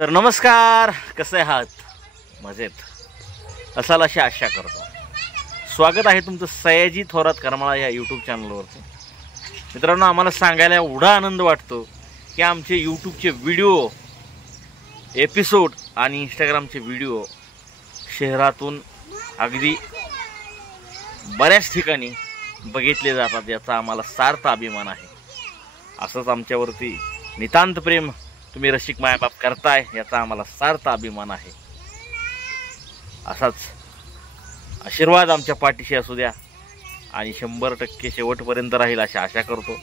तर नमस्कार, कसे आहात? मजेत असाल अशी आशा करतो। स्वागत आहे तुमचं सयाजी थोरात करमाळा या यूट्यूब चॅनलवरती। मित्रांनो, आम्हाला सांगायला एवढा आनंद वाटतो की आमचे यूट्यूबचे व्हिडिओ एपिसोड आणि इंस्टाग्रामचे व्हिडिओ शहरातून अगदी बऱ्याच ठिकाणी बघितले जातात, याचा आम्हाला सार्थ अभिमान आहे। असंच आमच्यावरती नितांत प्रेम तुम्ही रसिक मायबाप करताय, याचा आम्हाला सार्थ अभिमान आहे। असाच आशीर्वाद आमच्या पाठीशी असू द्या आणि 100% शेवटपर्यंत राहील अशी आशा करतो।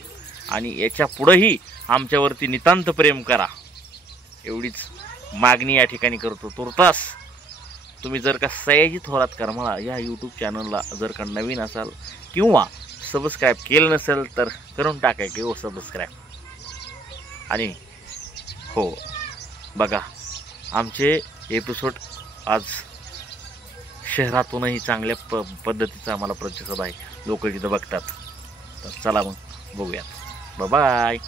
आणि याच्या पुढेही आमच्यावरती नितांत प्रेम करा एवढीच मागणी या ठिकाणी करतो। तुर्तास तुम्ही जर का सयाजी थोरात करमाळा या यूट्यूब चॅनलला जर का नवीन असाल किंवा सबस्क्राईब केलं नसेल तर करून टाकायचे हो सबस्क्राईब। आणि हो बघा, आमचे एपिसोड आज शहरातूनही चांगल्या पद्धतीचा आम्हाला प्रतिसाद आहे, लोक तिथं बघतात। तर चला मग बघूयात, बाय।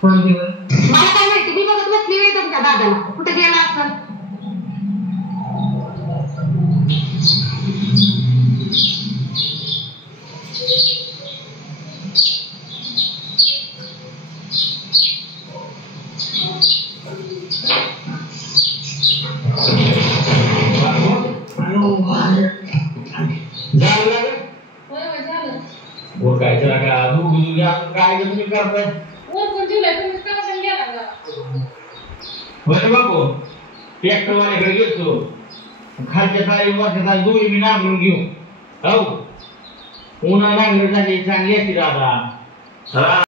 मला काय माहिती, मी बघत बसली वेळ तुमच्या दादाला कुठे गेला असेल। काय तुम्ही करताय? बरं बाबू, ट्रॅक्टरवाल्याकडे गेलो, खालच्या ताई वरच्या ताई दोन्ही मी नांगरून घेऊ। हो, उन्हा नांगरून झाली चांगली असते दादा।